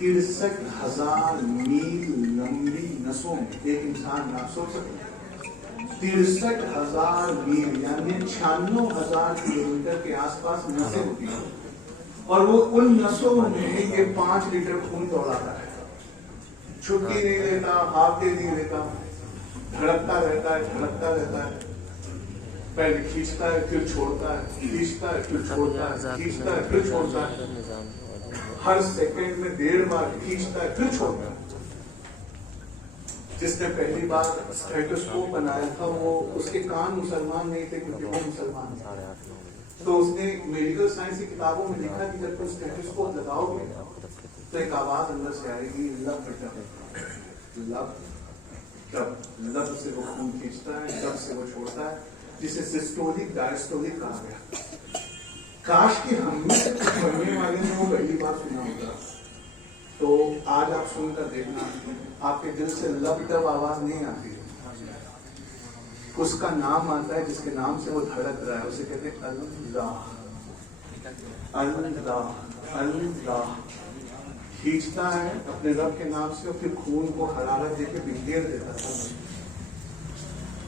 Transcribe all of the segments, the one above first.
63,000 میل لمبی نسوں میں ایک انسان نہ سوچ سکتا. 63,000 میل یعنی 96,000 کلومیٹر کے آس پاس نسیں ہوتی ہیں, اور وہ ان نسوں میں یہ 5 لیٹر خون دوڑاتا ہے. چھٹی نہیں لیتا, ہاف ڈے نہیں لیتا, دھڑکتا رہتا ہے, دھڑکتا رہتا ہے. پہلے کھینچتا ہے پھر چھوڑتا ہے, کھینچتا ہے پھر چھوڑتا ہے, کھینچتا ہے پھر چھوڑتا ہے. ہر سیکنڈ میں 1.5 بار کھینچتا ہے پھر چھوڑتا ہے. جس نے پہلی بار اسٹیٹوسکوپ بنایا تھا وہ اس کے کان مسلمان نہیں تھے کیونکہ وہ مسلمان تھا, تو اس نے میڈیکل سائنس کی کتابوں میں لکھا کہ جب تم اسٹیٹوسکوپ لگاؤ گے تو ایک آواز اندر سے آئے گی, لب لب لب لب سے وہ خون کھینچتا ہے, لب سے وہ چھوڑتا ہے, جسے سسٹولک ڈائسٹولک کہا گیا. کاش کہ ہم میں سے کچھ پڑھنے والے نے وہ پہلی بار سنا ہوتا. تو آج آپ سن کر دیکھنا, آپ کے دل سے لب ڈب آواز نہیں آتی ہے, اس کا نام آتا ہے جس کے نام سے وہ دھڑک رہا ہے, اسے کہتے ہیں اللہ اللہ اللہ. کھینچتا ہے اپنے رب کے نام سے اور پھر خون کو حرارت دے کے بکھیر دیتا ہے.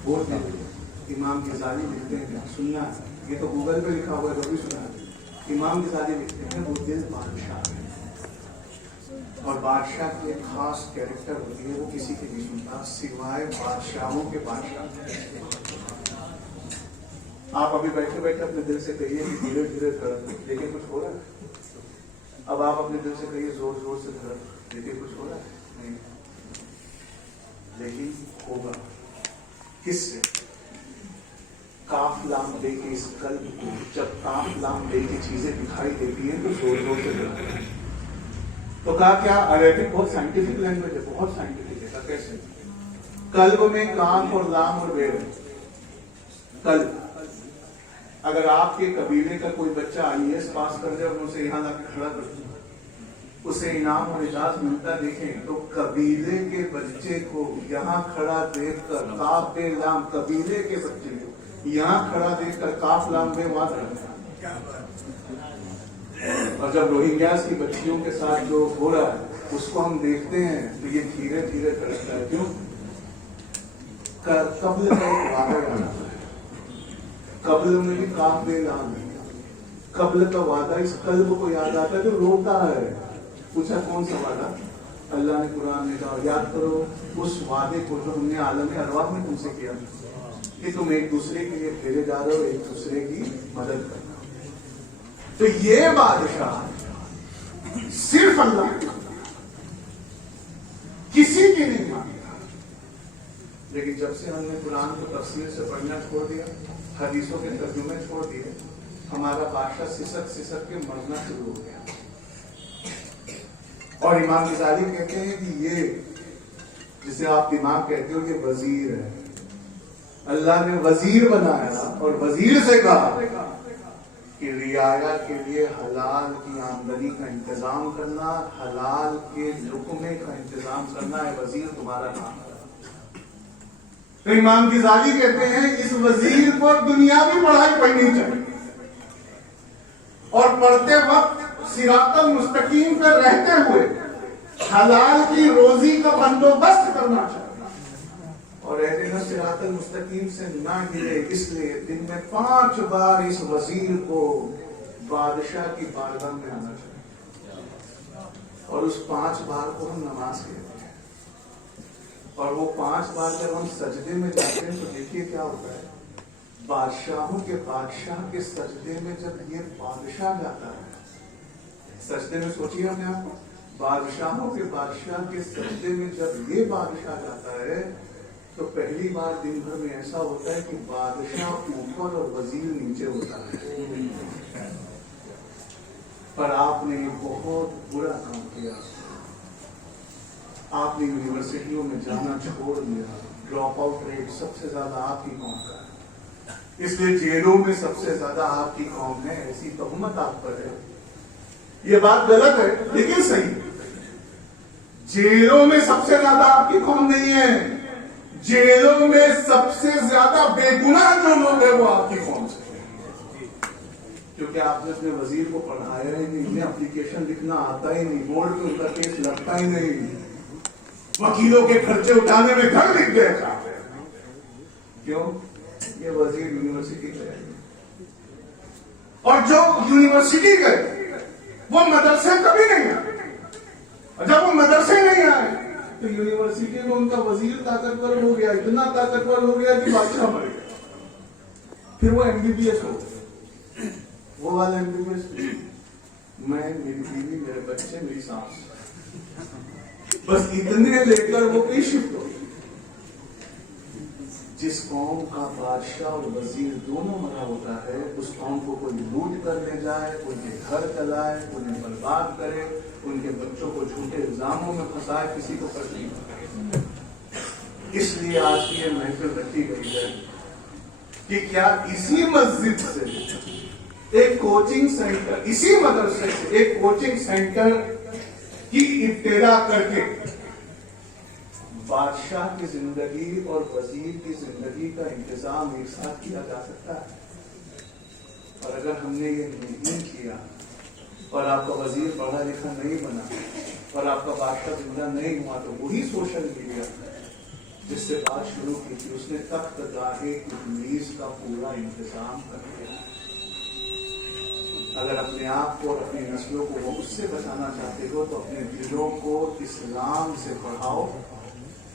بہت امام غزالی لکھتے ہیں, سننا ہے, یہ تو گوگل پہ لکھا ہوا ہے تو بھی سنا ہے. امام غزالی لکھتے ہیں وہ دل بادشاہ ہے, اور بادشاہ کی ایک خاص کیریکٹر ہوتی ہے, وہ کسی کے نہیں سنتا سوائے بادشاہوں کے بادشاہ. آپ ابھی بیٹھے بیٹھے اپنے دل سے کہیے کہ دھیرے دھیرے دھڑک, لیکن کچھ ہو رہا ہے. اب آپ اپنے دل سے کہیے زور زور سے دھڑک, لیکن کچھ ہو رہا ہے نہیں, لیکن ہوگا. کس سے؟ کاف لام دے کے اس قلب کو جب کاف لام دے کی چیزیں دکھائی دیتی ہیں تو زور زور سے دھڑکتا ہے. تو کہا کیا عربک بہت سائنٹیفک لینگویج ہے, بہت سائنٹیفک ہے. کیسے؟ قلب میں کاف اور لام اور بیر ہے. قلب, اگر آپ کے قبیلے کا کوئی بچہ IAS پاس کر جائے اور اسے یہاں لا کے کھڑا کر دیں, اسے انعام اور اعزاز ملتا دیکھیں, تو قبیلے کے بچے کو یہاں کھڑا دیکھ کر کاف بے لام, قبیلے کے بچے کو یہاں کھڑا دیکھ کر کاف لام بے واد کرتا ہے. اور جب روہنگیاز کی بچیوں کے ساتھ جو ہو رہا ہے اس کو ہم دیکھتے ہیں تو یہ دھیرے دھیرے کرتا ہے. کیوں؟ قبل کا ایک وعدہ کرنا ہے. قبل میں بھی کاف بے لام ہے. قبل کا وعدہ اس قلب کو یاد آتا ہے جو روتا ہے. پوچھا کون سا وعدہ؟ اللہ نے قرآن میں کہا یاد کرو اس وعدے کو جو ہم نے عالم ارواح میں تم سے کیا کہ تم ایک دوسرے کے لیے پھیرے جا رہے ہو, ایک دوسرے کی مدد کرنا. تو یہ بادشاہ صرف اللہ کسی کی نہیں مانتا. لیکن جب سے ہم نے قرآن کو تفسیر سے پڑھنا چھوڑ دیا, حدیثوں کے ترجمے چھوڑ دیے, ہمارا بادشاہ سسک سسک کے مرنا شروع ہو گیا. اور امام غزالی کہتے ہیں کہ یہ جسے آپ دماغ کہتے ہو یہ وزیر ہے. اللہ نے وزیر بنایا اور وزیر سے کہا کہ رعایا کے لیے حلال کی آمدنی کا انتظام کرنا, حلال کے لقمے کا انتظام کرنا ہے وزیر تمہارا کام ہے. تو امام غزالی کہتے ہیں اس وزیر کو دنیاوی پڑھائی پڑھنی چاہیے, اور پڑھتے وقت صراط المستقیم پہ رہتے ہوئے حلال کی روزی کا بندوبست کرنا چاہیے, اور اہدنا صراط المستقیم سے نہ گرے. اس لیے دن میں 5 بار اس وزیر کو بادشاہ کی بارگاہ میں آنا چاہیے, اور اس 5 بار کو ہم نماز کہتے ہیں. اور وہ 5 بار جب ہم سجدے میں جاتے ہیں تو دیکھیے کیا ہوتا ہے. بادشاہوں کے بادشاہ کے سجدے میں جب یہ بادشاہ جاتا ہے, سجدے میں سوچیے اپنے آپ کو, بادشاہوں کے بادشاہ کے سجدے میں جب یہ بادشاہ جاتا ہے تو پہلی بار دن بھر میں ایسا ہوتا ہے کہ بادشاہ اوپر اور وزیر نیچے ہوتا ہے. پر آپ نے بہت برا کام کیا, آپ نے یونیورسٹیوں میں جانا چھوڑ دیا. ڈراپ آؤٹ ریٹ سب سے زیادہ آپ کی قوم کا ہے, اس لیے جیلوں میں سب سے زیادہ آپ کی قوم ہے. ایسی تہمت آپ پر ہے. یہ بات غلط ہے لیکن صحیح. جیلوں میں سب سے زیادہ آپ کی قوم نہیں ہے, جیلوں میں سب سے زیادہ بے گناہ جو لوگ ہیں وہ آپ کی قوم سے. کیونکہ آپ نے اپنے وزیر کو پڑھایا ہی نہیں، انہیں اپلیکیشن لکھنا آتا ہی نہیں، بورڈ پہ ان کا کیس لگتا ہی نہیں، وکیلوں کے خرچے اٹھانے میں گھر لکھ گئے تھا. کیوں؟ یہ وزیر یونیورسٹی گئے، اور جو یونیورسٹی گئے وہ مدرسے کبھی نہیں آئے، اور جب وہ مدرسے نہیں آئے تو یونیورسٹی میں ان کا وزیر طاقتور ہو گیا، اتنا طاقتور ہو گیا کہ بادشاہ مر گیا. پھر وہ ایم بی بی ایس ہو، وہ والا ایم بی بی ایس، میں، میری بیوی، میرے بچے، میری سانس، بس اتنے لے کر وہ کئی شفٹ ہو. جس قوم کا بادشاہ اور وزیر دونوں مرا ہوتا ہے، اس قوم کو کوئی لوٹ کر لے جائے، ان کے گھر چلائے، انہیں برباد کرے، ان کے بچوں کو جھوٹے الزاموں میں پھنسائے، کسی کو فرق نہیں پڑتا. اس لیے آج کی یہ محفل رکھی گئی ہے کہ کیا اسی مسجد سے ایک کوچنگ سینٹر، اسی مدرسے سے ایک کوچنگ سینٹر کی ابتدا کر کے بادشاہ کی زندگی اور وزیر کی زندگی کا انتظام ایک ساتھ کیا جا سکتا ہے. اور اگر ہم نے یہ نہیں کیا اور آپ کا وزیر پڑھا لکھا نہیں بنا اور آپ کا بادشاہ زندہ نہیں ہوا، تو وہی سوشل میڈیا جس سے بات شروع کی تھی، اس نے تخت گاہ ابلیس کا پورا انتظام کر دیا. اگر اپنے آپ کو اور اپنی نسلوں کو وہ اس سے بچانا چاہتے ہو تو اپنے دلوں کو اسلام سے پڑھاؤ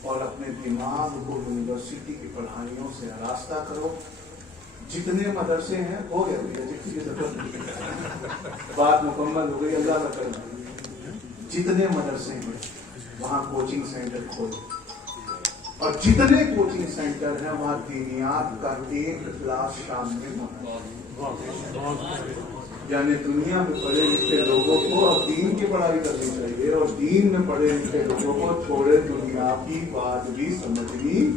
اور اپنے دماغ کو یونیورسٹی کی پڑھائیوں سے آراستہ کرو. جتنے مدرسے ہیں ہو گیا بھیا، جتنی ضرورت نہیں، بات مکمل ہو گئی، اللہ کا کرم. جتنے مدرسے ہیں وہاں کوچنگ سینٹر کھولو، اور جتنے کوچنگ سینٹر ہیں وہاں دینیات کا ایک کلاس شام میں ہونا. یعنی دنیا میں پڑھے لکھے لوگوں کو اب دین کی پڑھائی کرنی چاہیے، اور دین میں پڑھے لکھے لوگوں کو تھوڑے دنیا کی بات بھی سمجھنی